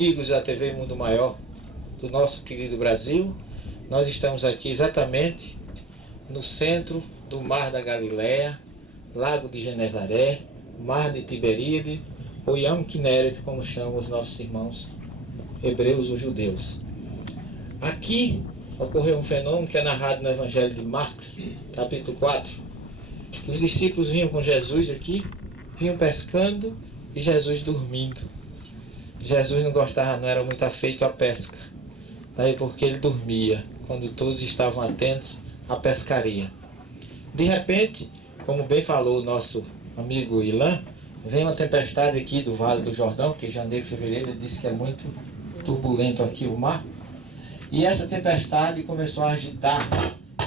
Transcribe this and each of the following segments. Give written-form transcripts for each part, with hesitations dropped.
Amigos da TV Mundo Maior, do nosso querido Brasil, nós estamos aqui exatamente no centro do Mar da Galileia, Lago de Genezaré, Mar de Tiberíade, ou Yam Kinneret, como chamam os nossos irmãos hebreus ou judeus. Aqui ocorreu um fenômeno que é narrado no Evangelho de Marcos, capítulo 4, que os discípulos vinham com Jesus aqui, vinham pescando e Jesus dormindo. Jesus não gostava, não era muito afeito à pesca. Daí porque ele dormia, quando todos estavam atentos à pescaria. De repente, como bem falou o nosso amigo Ilan, vem uma tempestade aqui do Vale do Jordão, que em janeiro e fevereiro ele disse que é muito turbulento aqui o mar. E essa tempestade começou a agitar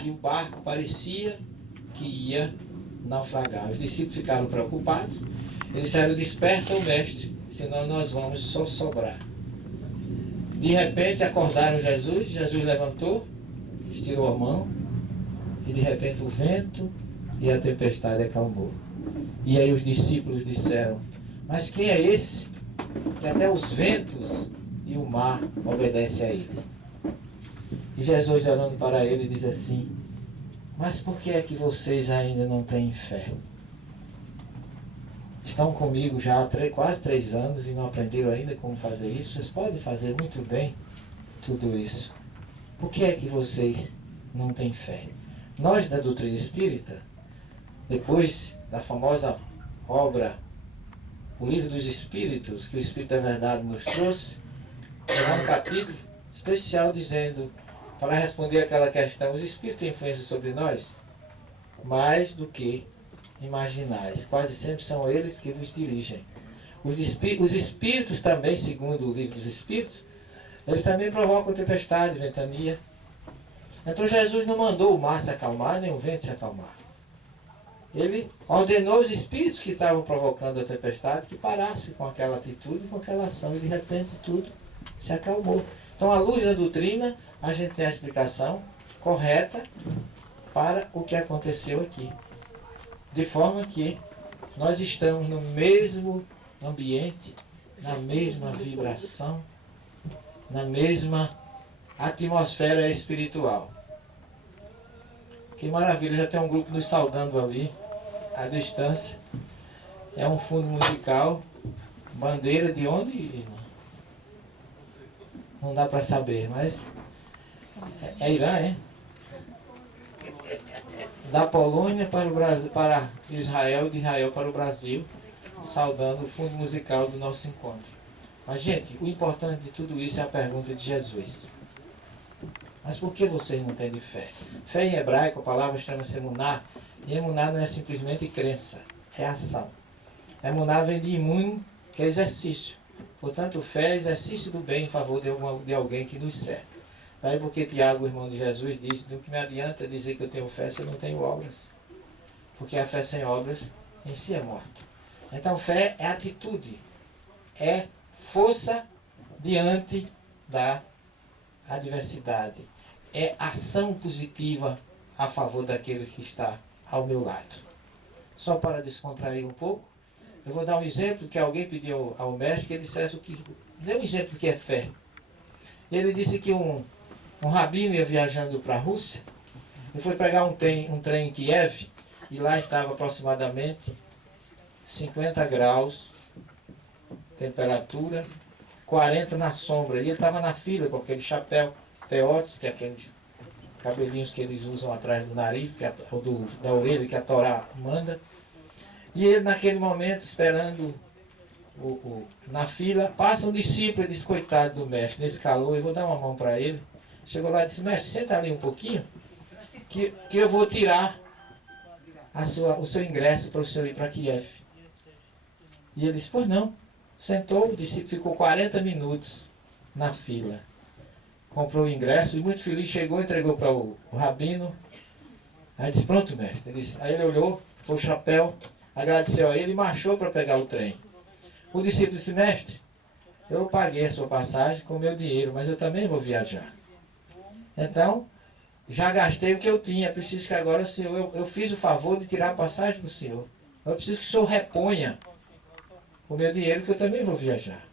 e o barco parecia que ia naufragar. Os discípulos ficaram preocupados. Eles disseram: desperta o mestre, senão nós vamos só sobrar. De repente acordaram Jesus. Jesus levantou, estirou a mão e de repente o vento e a tempestade acalmou. E aí os discípulos disseram: mas quem é esse que até os ventos e o mar obedecem a ele? E Jesus, olhando para eles, diz assim: mas por que é que vocês ainda não têm fé? Estão comigo já há quase 3 anos e não aprenderam ainda como fazer isso. Vocês podem fazer muito bem tudo isso. Por que é que vocês não têm fé? Nós da doutrina espírita, depois da famosa obra O Livro dos Espíritos, que o Espírito da Verdade nos trouxe, há um capítulo especial dizendo, para responder aquela questão: os espíritos têm influência sobre nós? Mais do que imaginais. Quase sempre são eles que vos dirigem. Os espíritos também, segundo o Livro dos Espíritos, eles também provocam tempestade, ventania. Então Jesus não mandou o mar se acalmar, nem o vento se acalmar. Ele ordenou os espíritos que estavam provocando a tempestade que parassem com aquela atitude, com aquela ação, e de repente tudo se acalmou. Então, à luz da doutrina, a gente tem a explicação correta para o que aconteceu aqui. De forma que nós estamos no mesmo ambiente, na mesma vibração, na mesma atmosfera espiritual. Que maravilha, já tem um grupo nos saudando ali, à distância. É um fundo musical, bandeira de onde, irmã? Não dá para saber, mas é Irã, é? Da Polônia para o Brasil, para Israel, de Israel para o Brasil, saudando o fundo musical do nosso encontro. Mas, gente, o importante de tudo isso é a pergunta de Jesus: mas por que vocês não têm de fé? Fé em hebraico, a palavra chama-se emuná, e emuná não é simplesmente crença, é ação. Emuná vem de imun, que é exercício. Portanto, fé é exercício do bem em favor de alguém que nos serve. Daí porque Tiago, o irmão de Jesus, disse: não que me adianta dizer que eu tenho fé se eu não tenho obras. Porque a fé sem obras em si é morta. Então fé é atitude, é força diante da adversidade, é ação positiva a favor daquele que está ao meu lado. Só para descontrair um pouco, eu vou dar um exemplo que alguém pediu ao mestre que ele dissesse o que. Dê um exemplo do que é fé. Ele disse que um rabino ia viajando para a Rússia e foi pegar um trem em Kiev, e lá estava aproximadamente 50 graus, temperatura, 40 na sombra. E ele estava na fila com aquele chapéu peotes, que é aqueles cabelinhos que eles usam atrás do nariz, ou da orelha, que a Torá manda. E ele, naquele momento, esperando na fila, passa um discípulo e diz: coitado do mestre, nesse calor, eu vou dar uma mão para ele. Chegou lá e disse: mestre, senta ali um pouquinho, que eu vou tirar o seu ingresso para o senhor ir para Kiev. E ele disse: pois não. Sentou, o discípulo ficou 40 minutos na fila. Comprou o ingresso e muito feliz chegou, entregou para o rabino. Aí disse: pronto, mestre. Aí ele olhou, pôs o chapéu, agradeceu a ele e marchou para pegar o trem. O discípulo disse: mestre, eu paguei a sua passagem com o meu dinheiro, mas eu também vou viajar. Então, já gastei o que eu tinha, preciso que agora o senhor, eu fiz o favor de tirar a passagem para o senhor. Eu preciso que o senhor reponha o meu dinheiro, que eu também vou viajar.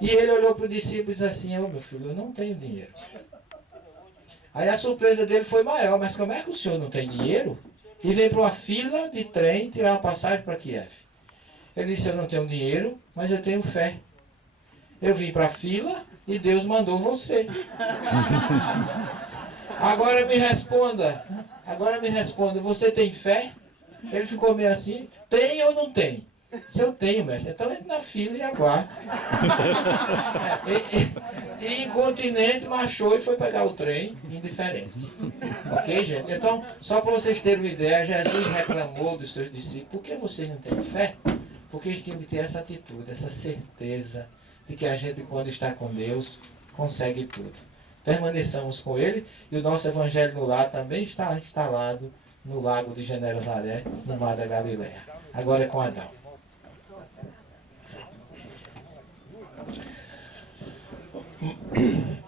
E ele olhou para o discípulo e disse assim: ô meu filho, eu não tenho dinheiro. Aí a surpresa dele foi maior: mas como é que o senhor não tem dinheiro? E vem para uma fila de trem tirar uma passagem para Kiev. Ele disse: eu não tenho dinheiro, mas eu tenho fé. Eu vim para a fila e Deus mandou você. Agora me responda, você tem fé? Ele ficou meio assim: tem ou não tem? Se eu tenho, mestre, então entre na fila e aguarde. E incontinente marchou e foi pegar o trem, indiferente. Ok, gente? Então, só para vocês terem uma ideia, Jesus reclamou dos seus discípulos: por que vocês não têm fé? Porque eles tinham que ter essa atitude, essa certeza de que a gente, quando está com Deus, consegue tudo. Permaneçamos com Ele, e o nosso Evangelho no Lar também está instalado no lago de Genezaré, no mar da Galileia. Agora é com Adão.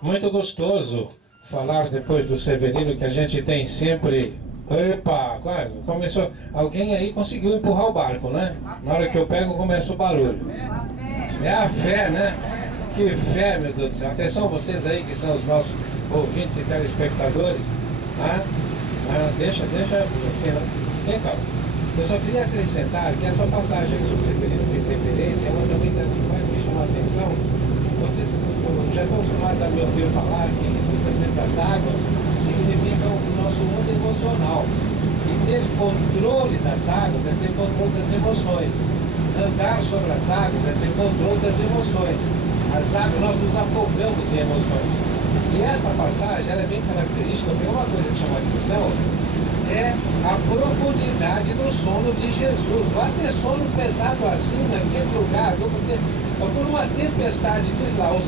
Muito gostoso falar depois do Severino, que a gente tem sempre... Epa, começou... Alguém aí conseguiu empurrar o barco, né? Na hora que eu pego, começa o barulho. É a fé, né? Que fé, meu Deus do céu. Atenção vocês aí, que são os nossos ouvintes e telespectadores. Deixa assim, vem cá. Eu só queria acrescentar que essa passagem que o Severino fez referência é uma também das que mais me chamou a atenção. Vocês já estão acostumados a me ouvir falar que muitas vezes as águas significam o nosso mundo emocional. E ter controle das águas é ter controle das emoções. Andar sobre as águas é ter controle das emoções. As águas, nós nos afogamos em emoções. E esta passagem ela é bem característica, porque uma coisa que chama a atenção é a profundidade do sono de Jesus. Vai ter sono pesado assim, naquele lugar, porque por uma tempestade, diz lá, os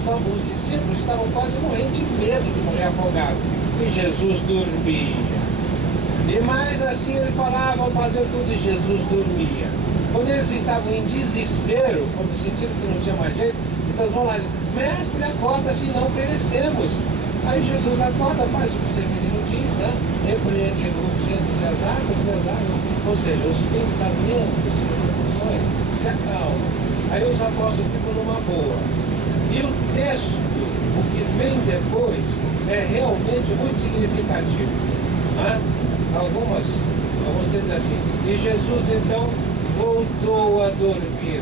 discípulos estavam quase morrendo de medo de morrer afogado. E Jesus dormia. E mais assim ele falava: vamos fazer tudo, e Jesus dormia. Quando eles estavam em desespero, quando sentiram que não tinha mais jeito, então vão lá: mestre, acorda, senão perecemos. Aí Jesus acorda, faz o que o Severino diz, né? Repreende os ventos e as águas, ou seja, os pensamentos e as emoções se acalmam. Aí os apóstolos ficam numa boa. E o texto, o que vem depois, é realmente muito significativo. Né? Alguns dizem assim: e Jesus então voltou a dormir.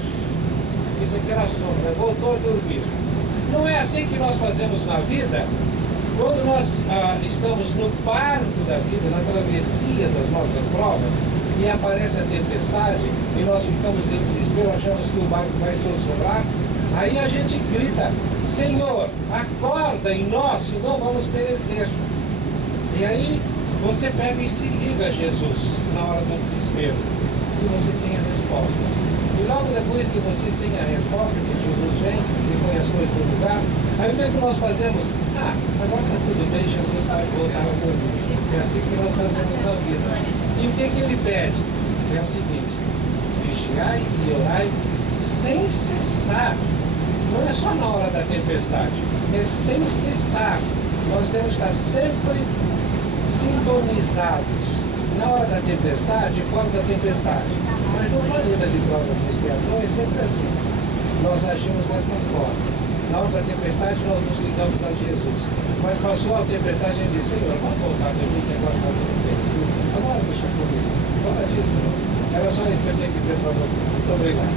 Isso aqui era sono, né? Voltou a dormir. Não é assim que nós fazemos na vida? Quando nós estamos no barco da vida, na travessia das nossas provas, e aparece a tempestade, e nós ficamos em desespero, achamos que o barco vai sossegar, aí a gente grita: Senhor, acorda em nós, senão vamos perecer. E aí você pega e se liga a Jesus na hora do desespero, e você tem a resposta. E logo depois que você tem a resposta, que Jesus vem e põe as coisas no lugar, aí o que é que nós fazemos? Agora está tudo bem, Jesus vai voltar a dormir. É assim que nós fazemos na vida. E o que é que ele pede? É o seguinte: vigiai e orai sem cessar. Não é só na hora da tempestade, é sem cessar. Nós temos que estar sempre sintonizados. Na hora da tempestade, fora da tempestade. Mas no planeta de provas de expiação é sempre assim. Nós agimos desta forma. Na hora da tempestade nós nos ligamos a Jesus. Mas passou a tempestade e disse: Senhor, vamos voltar a dormir, que agora está tudo bem. Agora deixa comigo. Fora disso não. Era só isso que eu tinha que dizer para você. Muito obrigado.